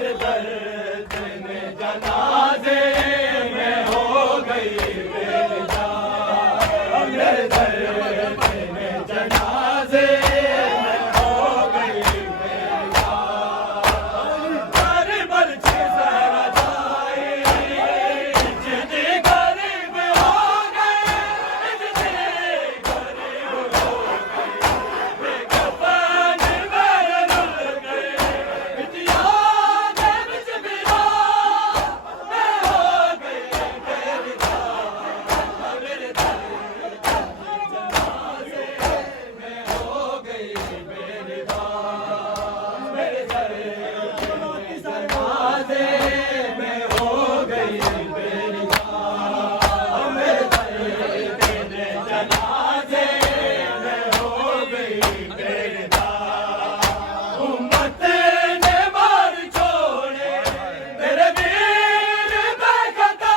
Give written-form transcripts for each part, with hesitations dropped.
मेरे दर्द में जनाजे में हो गई बेरिदा, मेरे दर्द में जनाजे में हो गई बेरिदा। गरीबल से जरा जाए जितने गरीब हो गए, जितने गरीब हो गए, बेकफन मेरे रुल गए, इतिहास बिच बिरा मैं हो गई बेरिदा, मेरे दर्द जनाजे में हो गई बेरिदा, मेरे दर्द जनाजे में हो गई बेरिदा, मेरे दर्द जनाजे में हो गई बेरिदा। उम्मत ने मार छोड़े मेरे वीर बेखता,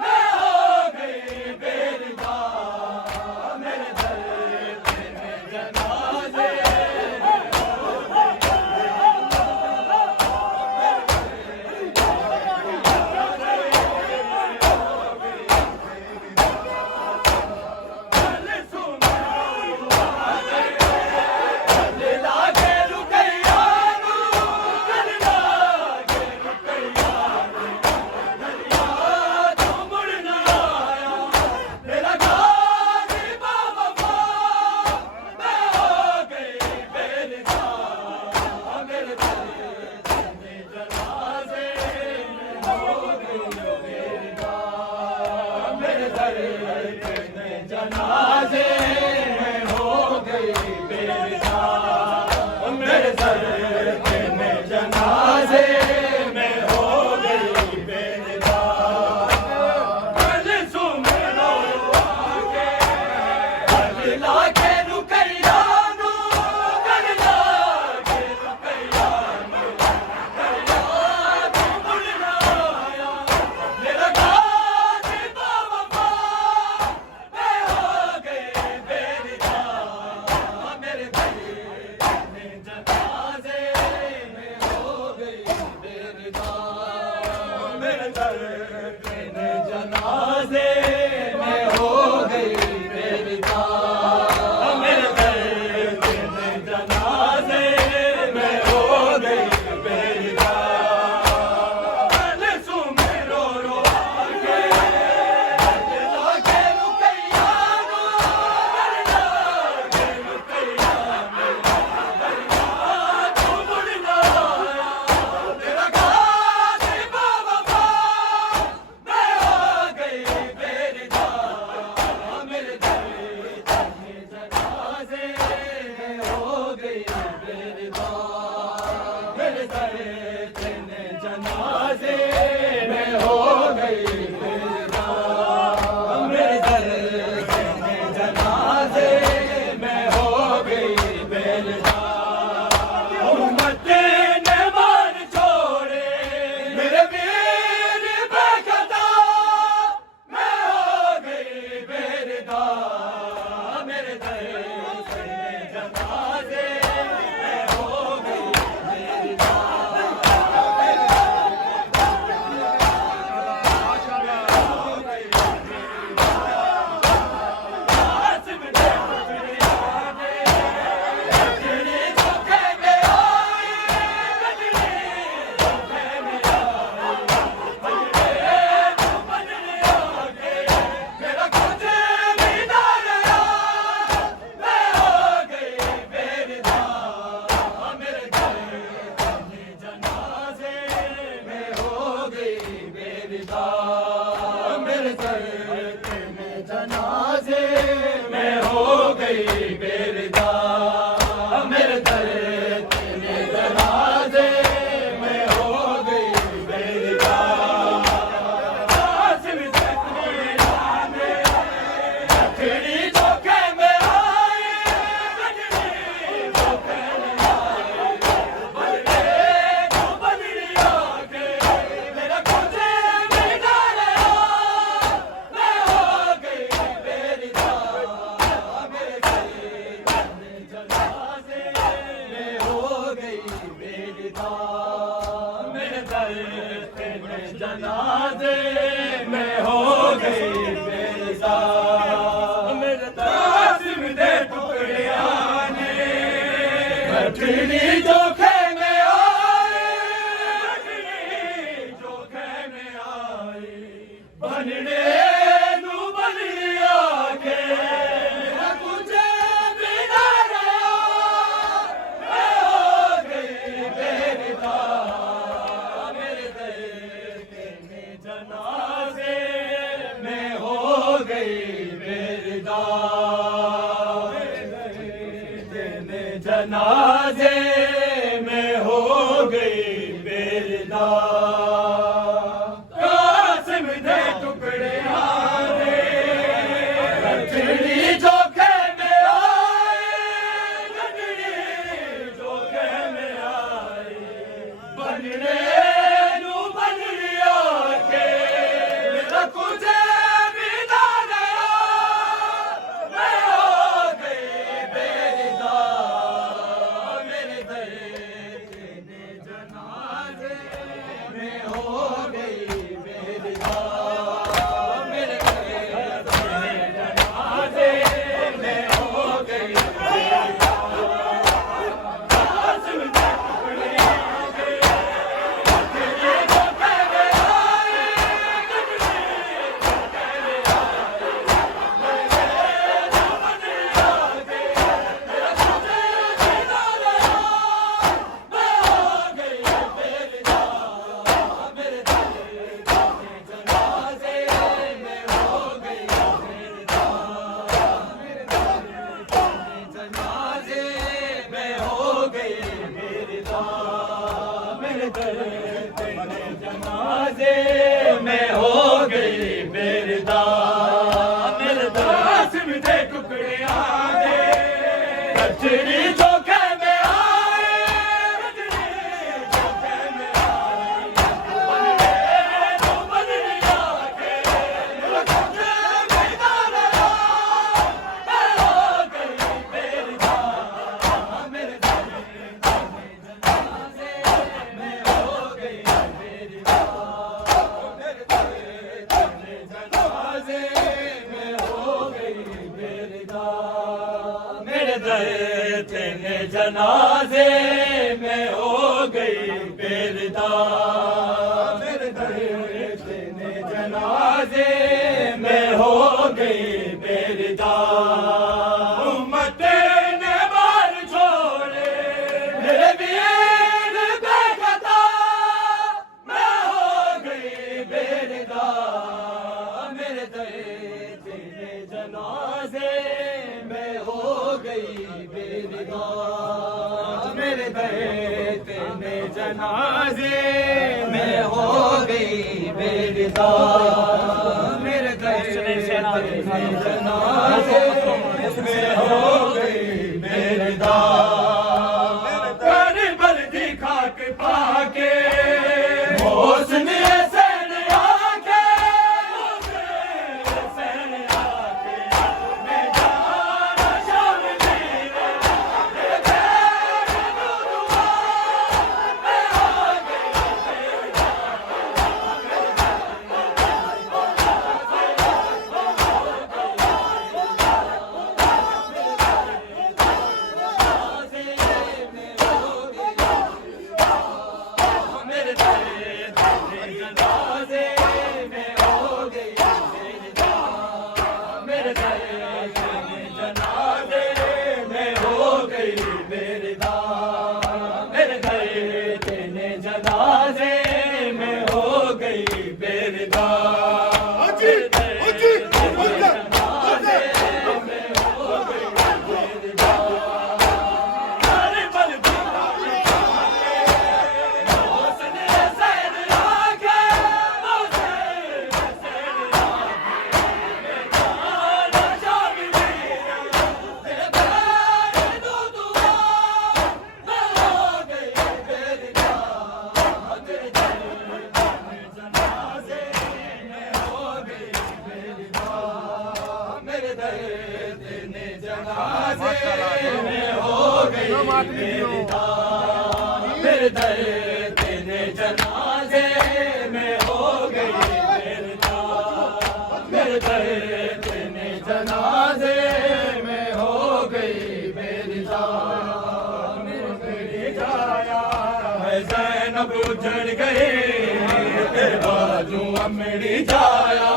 मैं हो गई बेरिदा, मेरे दर्द जनाजे जनाजे में हो गई बेरिदा, मेरे दर्द में जनाजे में हो गई बेरिदा। कल सुमरो आके कल लाके रुकैया नू, कल लाके रुकैया नू, कल लाके मुड़ना आया मेरा गाजी बाबा, मैं हो गई बेरिदा, मेरे दर्द में जनाजे में हो गई बेरिदा, मेरे दर्द में जनाजे में हो गई बेरिदा, मेरे दर्द में जनाजे में हो गई बेरिदा। कल सुमेरो रो आके कल लाके रुकैया नू, कल लाके रुकैया नू, कल लाके मुड़ना आया मेरा गाजी बाबा, मैं हो गई बेरिदा, मेरे दर्द में जनाजे में हो गई बेरिदा, मेरे दर्द में जनाजे में हो गई बेरिदा, मेरे दर्द में जनाजे में हो गई बेरिदा। उम्मत ने मार छोड़े मेरे वीर बेखता, मैं हो गई बेरिदा, मेरे दर्द में जनाजे में हो गई बेरिदा। तेरे जनाजे में हो गई बेजार। मेरे कासिम दे टुकड़ियां ने गठड़ी जो खेमे आए, जो खेमे आए बनने नू बन लिया के कुछ बिना रहा मैं हो गई बेदार। मेरे तेरे जनाजे में हो गई बेदार। तेरे जनाजे में हो गई बेदार। कासिम दे टुकड़े आए गठड़ी जो खेमे आए, गठड़ी जो खेमे आए बनने नू बन लिया के मेरा कुछ बिना रहा मैं हो गई बेदार। मेरे तेरे जनाजे में हो गई बेदार। मेरे तेरे जनाजे में हो गई कासिम दे टुकड़े आए गठड़ी जो खेमे आए, गठड़ी जो खेमे आए बनने नू बन लिया के मेरा कुछ बिना रहा मैं हो गई बेदार। मेरे तेरे जनाजे में हो गई बेदार। मेरे तेरे जनाजे में हो गई बेदार। मेरे तेरे जनाजे में हो गई बेदार। मेरे कासिम दे टुकड़े आए गठड़ी जो खेमे आए, गठड़ी जो खेमे आए बनने नू बन लिया के मेरा कुछ बिना रहा मैं हो गई बेदार। मेरे तेरे जनाजे में हो गई बेदार। मेरे तेरे जनाजे में हो गई बेदार। मेरे तेरे जनाजे में हो गई बेदार। मेरे तेरे जनाजे में हो गई बेदार। उम्मते ने मार छोड़े मेरे वीर बेखता मैं हो गई बेदार। मेरे तेरे जनाजे में हो गई बेदार। मेरे तेरे जनाजे में हो गई बेदार। मेरे तेरे जनाजे में हो गई बेदार। करबल दी खाक पाके मोसने सैन आके, मोसने सैन आके मैं जाना शाम जीवे मेरे तेरे नू दुआ मैं हो गई मेरे दर तेरे जनाजे उजड़ गए ते बाजू अमड़ी जाया